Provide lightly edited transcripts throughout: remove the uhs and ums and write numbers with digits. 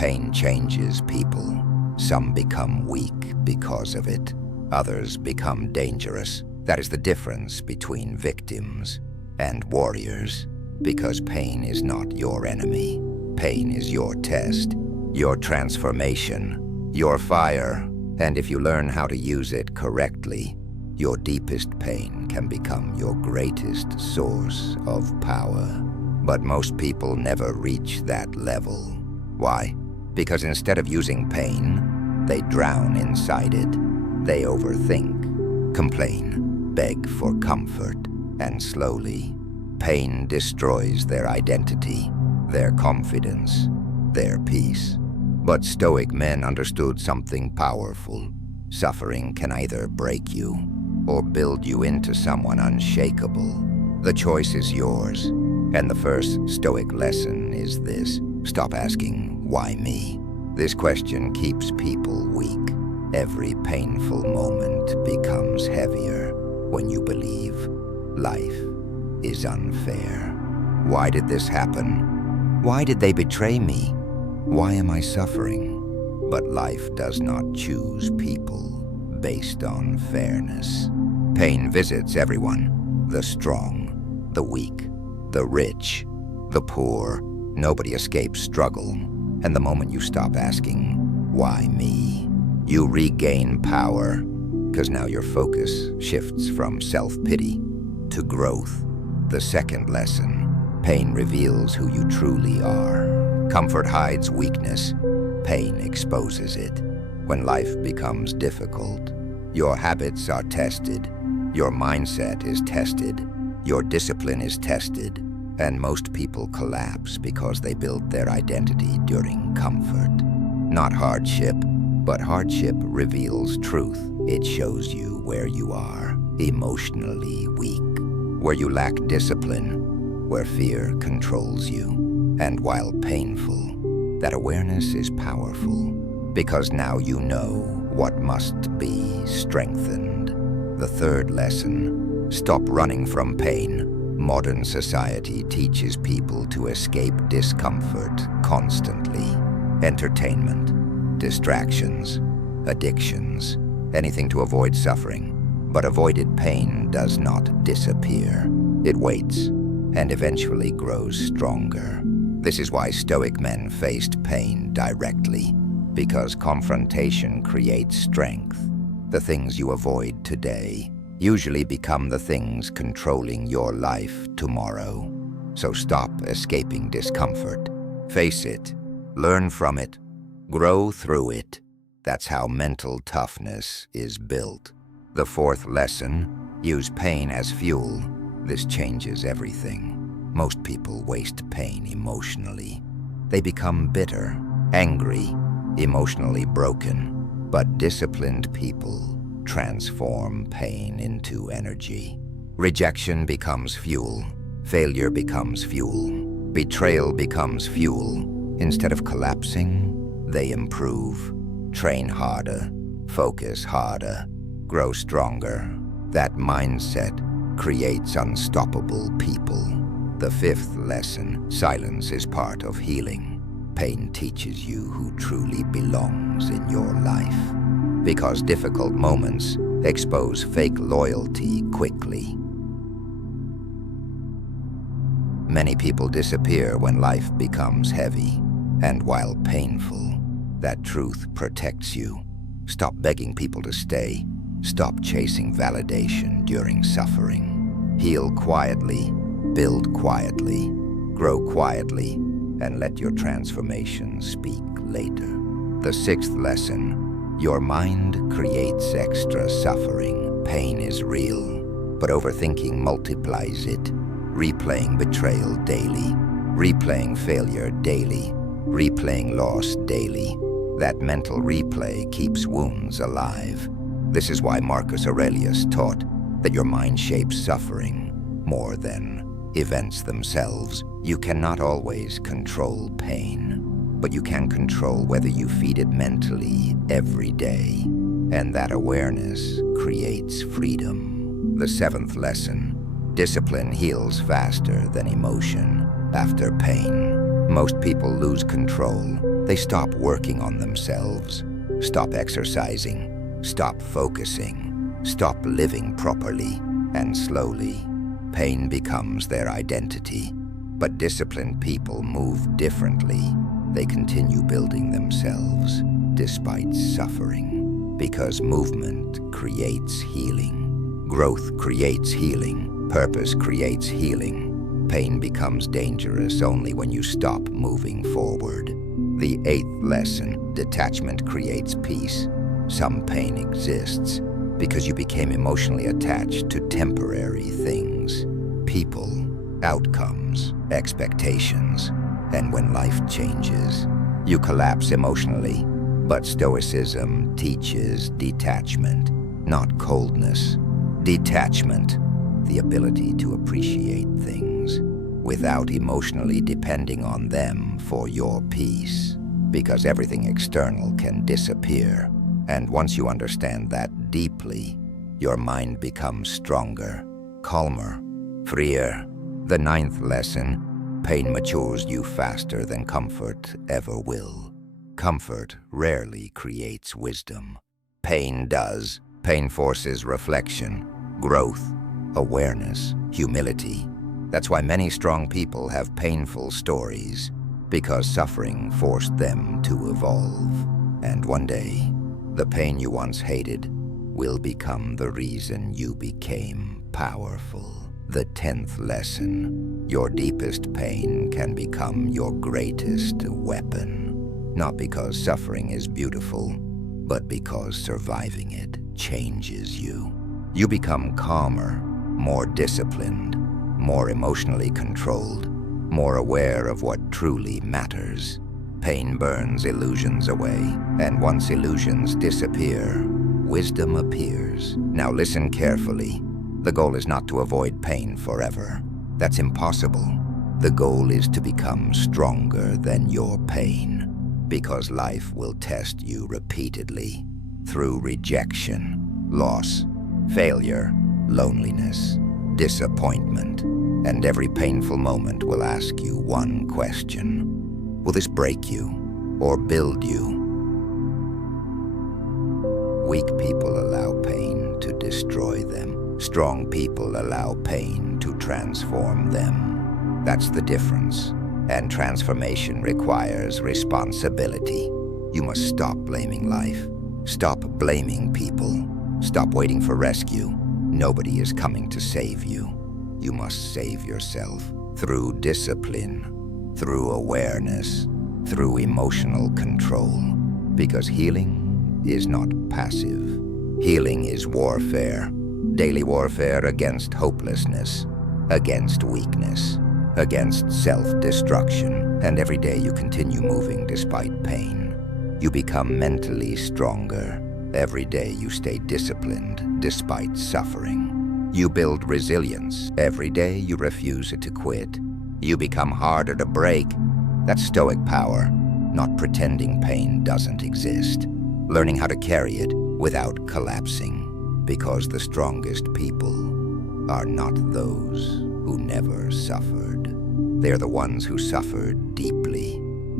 Pain changes people. Some become weak because of it. Others become dangerous. That is the difference between victims and warriors, because pain is not your enemy. Pain is your test, your transformation, your fire, and if you learn how to use it correctly, your deepest pain can become your greatest source of power. But most people never reach that level. Why? Because instead of using pain, they drown inside it. They overthink, complain, beg for comfort, and slowly, pain destroys their identity, their confidence, their peace. But Stoic men understood something powerful. Suffering can either break you or build you into someone unshakable. The choice is yours. And the first Stoic lesson is this: stop asking, why me? This question keeps people weak. Every painful moment becomes heavier when you believe life is unfair. Why did this happen? Why did they betray me? Why am I suffering? But life does not choose people based on fairness. Pain visits everyone: the strong, the weak, the rich, the poor. Nobody escapes struggle. And the moment you stop asking, why me? You regain power, because now your focus shifts from self-pity to growth. The second lesson: pain reveals who you truly are. Comfort hides weakness. Pain exposes it. When life becomes difficult, your habits are tested. Your mindset is tested. Your discipline is tested. And most people collapse because they built their identity during comfort. Not hardship, but hardship reveals truth. It shows you where you are emotionally weak, where you lack discipline, where fear controls you. And while painful, that awareness is powerful, because now you know what must be strengthened. The third lesson: stop running from pain. Modern society teaches people to escape discomfort constantly. Entertainment, distractions, addictions, anything to avoid suffering. But avoided pain does not disappear. It waits and eventually grows stronger. This is why Stoic men faced pain directly, because confrontation creates strength. The things you avoid today usually become the things controlling your life tomorrow. So stop escaping discomfort. Face it, learn from it, grow through it. That's how mental toughness is built. The fourth lesson: use pain as fuel. This changes everything. Most people waste pain emotionally. They become bitter, angry, emotionally broken. But disciplined people transform pain into energy. Rejection becomes fuel. Failure becomes fuel. Betrayal becomes fuel. Instead of collapsing, they improve. Train harder, focus harder, grow stronger. That mindset creates unstoppable people. The fifth lesson: silence is part of healing. Pain teaches you who truly belongs in your life, because difficult moments expose fake loyalty quickly. Many people disappear when life becomes heavy, and while painful, that truth protects you. Stop begging people to stay. Stop chasing validation during suffering. Heal quietly, build quietly, grow quietly, and let your transformation speak later. The sixth lesson: your mind creates extra suffering. Pain is real, but overthinking multiplies it. Replaying betrayal daily, replaying failure daily, replaying loss daily. That mental replay keeps wounds alive. This is why Marcus Aurelius taught that your mind shapes suffering more than events themselves. You cannot always control pain, but you can control whether you feed it mentally every day. And that awareness creates freedom. The seventh lesson: discipline heals faster than emotion after pain. Most people lose control. They stop working on themselves, stop exercising, stop focusing, stop living properly, and slowly, pain becomes their identity. But disciplined people move differently. They continue building themselves despite suffering, because movement creates healing. Growth creates healing. Purpose creates healing. Pain becomes dangerous only when you stop moving forward. The 8th lesson, detachment creates peace. Some pain exists because you became emotionally attached to temporary things, people, outcomes, expectations, and when life changes, you collapse emotionally. But Stoicism teaches detachment, not coldness. Detachment, the ability to appreciate things without emotionally depending on them for your peace, because everything external can disappear. And once you understand that deeply, your mind becomes stronger, calmer, freer. The 9th lesson, pain matures you faster than comfort ever will. Comfort rarely creates wisdom. Pain does. Pain forces reflection, growth, awareness, humility. That's why many strong people have painful stories, because suffering forced them to evolve. And one day, the pain you once hated will become the reason you became powerful. The 10th lesson, your deepest pain can become your greatest weapon. Not because suffering is beautiful, but because surviving it changes you. You become calmer, more disciplined, more emotionally controlled, more aware of what truly matters. Pain burns illusions away, and once illusions disappear, wisdom appears. Now listen carefully. The goal is not to avoid pain forever. That's impossible. The goal is to become stronger than your pain, because life will test you repeatedly through rejection, loss, failure, loneliness, disappointment, and every painful moment will ask you one question. Will this break you or build you? Weak people allow pain to destroy them. Strong people allow pain to transform them. That's the difference. And transformation requires responsibility. You must stop blaming life. Stop blaming people. Stop waiting for rescue. Nobody is coming to save you. You must save yourself through discipline, through awareness, through emotional control. Because healing is not passive. Healing is warfare. Daily warfare against hopelessness, against weakness, against self-destruction. And every day you continue moving despite pain. You become mentally stronger. Every day you stay disciplined despite suffering. You build resilience. Every day you refuse to quit. You become harder to break. That's Stoic power, not pretending pain doesn't exist. Learning how to carry it without collapsing. Because the strongest people are not those who never suffered. They're the ones who suffered deeply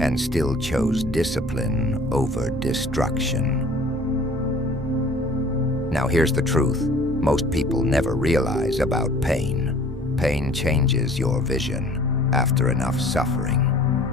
and still chose discipline over destruction. Now here's the truth. Most people never realize about pain. Pain changes your vision after enough suffering.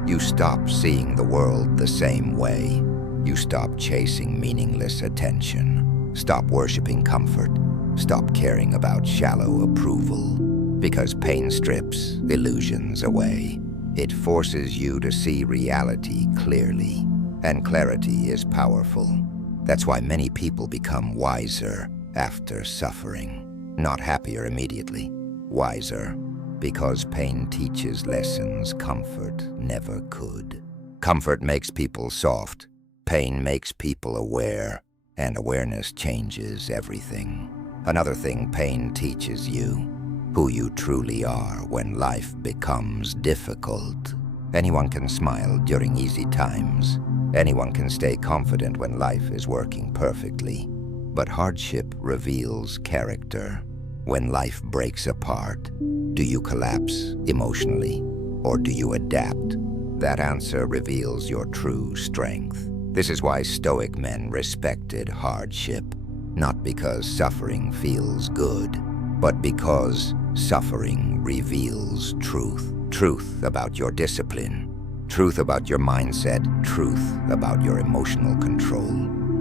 You stop seeing the world the same way. You stop chasing meaningless attention. Stop worshiping comfort. Stop caring about shallow approval. Because pain strips illusions away. It forces you to see reality clearly. And clarity is powerful. That's why many people become wiser after suffering. Not happier immediately. Wiser. Because pain teaches lessons comfort never could. Comfort makes people soft. Pain makes people aware. And awareness changes everything. Another thing pain teaches you, who you truly are when life becomes difficult. Anyone can smile during easy times. Anyone can stay confident when life is working perfectly. But hardship reveals character. When life breaks apart, do you collapse emotionally or do you adapt? that answer reveals your true strength. This is why Stoic men respected hardship, not because suffering feels good, but because suffering reveals truth. Truth about your discipline, truth about your mindset, truth about your emotional control.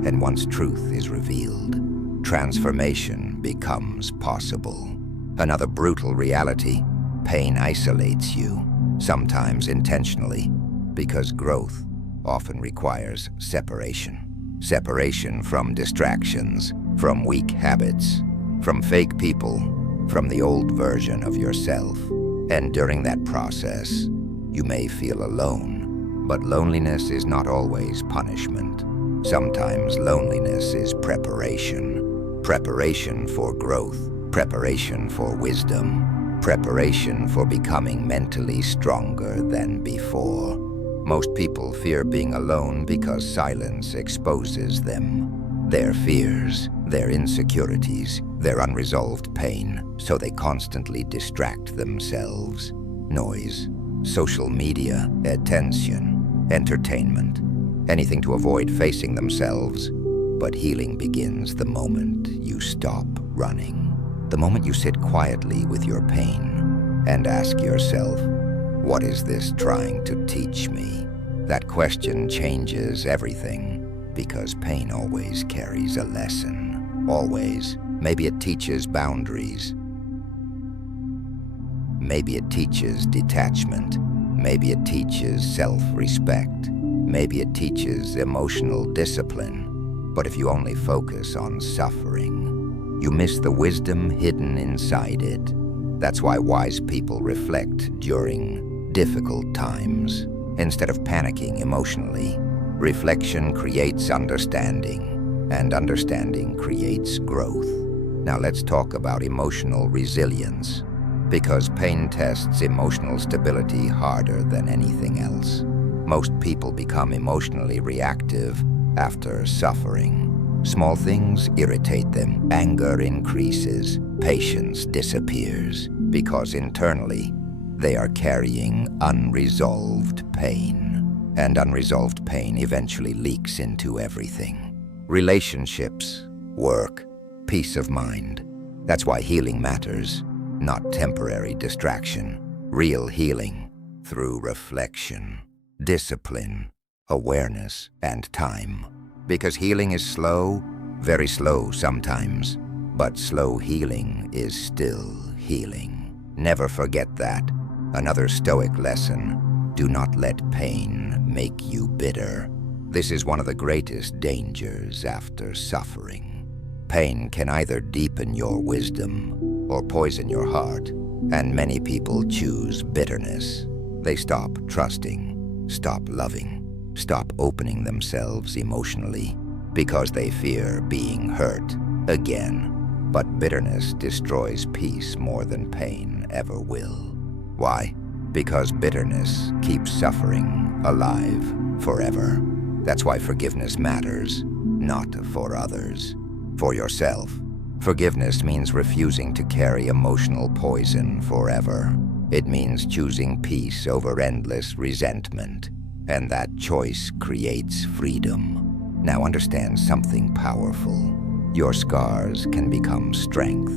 And once truth is revealed, transformation becomes possible. Another brutal reality: pain isolates you, sometimes intentionally, because growth often requires separation. Separation from distractions, from weak habits, from fake people, from the old version of yourself. And during that process, you may feel alone, but loneliness is not always punishment. Sometimes loneliness is preparation. Preparation for growth, preparation for wisdom, preparation for becoming mentally stronger than before. Most people fear being alone because silence exposes them. Their fears, their insecurities, their unresolved pain, so they constantly distract themselves. Noise, social media, attention, entertainment, anything to avoid facing themselves. But healing begins the moment you stop running. The moment you sit quietly with your pain and ask yourself, what is this trying to teach me? That question changes everything, because pain always carries a lesson. Always. Maybe it teaches boundaries. Maybe it teaches detachment. Maybe it teaches self-respect. Maybe it teaches emotional discipline. But if you only focus on suffering, you miss the wisdom hidden inside it. That's why wise people reflect during difficult times. Instead of panicking emotionally, reflection creates understanding, and understanding creates growth. Now let's talk about emotional resilience, because pain tests emotional stability harder than anything else. Most people become emotionally reactive after suffering. Small things irritate them, anger increases, patience disappears, because internally they are carrying unresolved pain. And unresolved pain eventually leaks into everything. Relationships, work, peace of mind. That's why healing matters, not temporary distraction. Real healing through reflection, discipline, awareness, and time. Because healing is slow, very slow sometimes, but slow healing is still healing. Never forget that. Another Stoic lesson: do not let pain make you bitter. This is one of the greatest dangers after suffering. Pain can either deepen your wisdom or poison your heart, and many people choose bitterness. They stop trusting, stop loving, stop opening themselves emotionally, because they fear being hurt again. But bitterness destroys peace more than pain ever will. Why? Because bitterness keeps suffering alive forever. That's why forgiveness matters, not for others, for yourself. Forgiveness means refusing to carry emotional poison forever. It means choosing peace over endless resentment, and that choice creates freedom. Now understand something powerful. Your scars can become strength.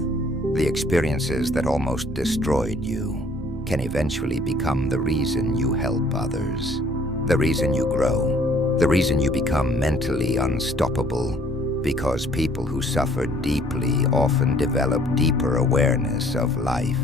The experiences that almost destroyed you can eventually become the reason you help others, the reason you grow, the reason you become mentally unstoppable, because people who suffer deeply often develop deeper awareness of life.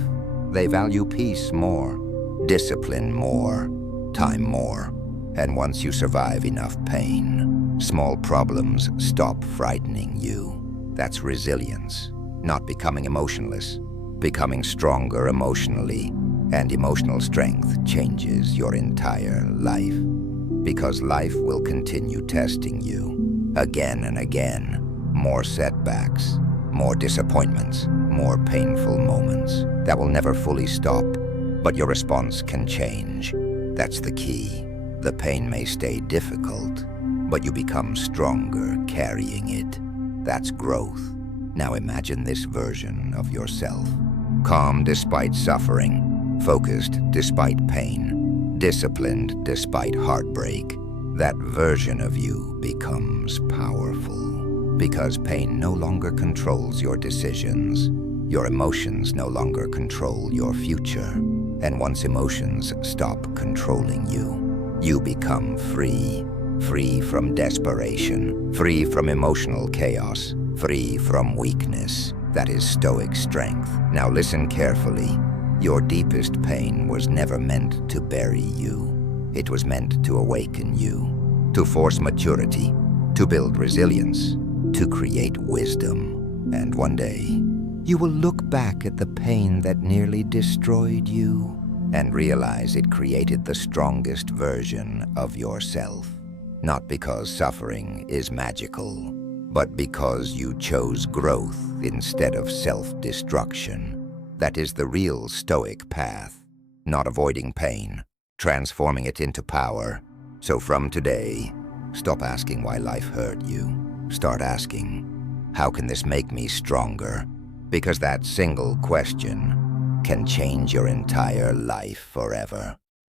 They value peace more, discipline more, time more, and once you survive enough pain, small problems stop frightening you. That's resilience, not becoming emotionless, becoming stronger emotionally. And emotional strength changes your entire life, because life will continue testing you again and again. More setbacks, more disappointments, more painful moments that will never fully stop, but your response can change. That's the key. The pain may stay difficult, but you become stronger carrying it. That's growth. Now imagine this version of yourself: calm despite suffering, focused despite pain, disciplined despite heartbreak, that version of you becomes powerful. Because pain no longer controls your decisions, your emotions no longer control your future. And once emotions stop controlling you, you become free. Free from desperation, free from emotional chaos, free from weakness. That is Stoic strength. Now listen carefully. Your deepest pain was never meant to bury you. It was meant to awaken you, to force maturity, to build resilience, to create wisdom. And one day, you will look back at the pain that nearly destroyed you and realize it created the strongest version of yourself. Not because suffering is magical, but because you chose growth instead of self-destruction. That is the real Stoic path. Not avoiding pain, transforming it into power. So from today, stop asking why life hurt you. Start asking, how can this make me stronger? Because that single question can change your entire life forever.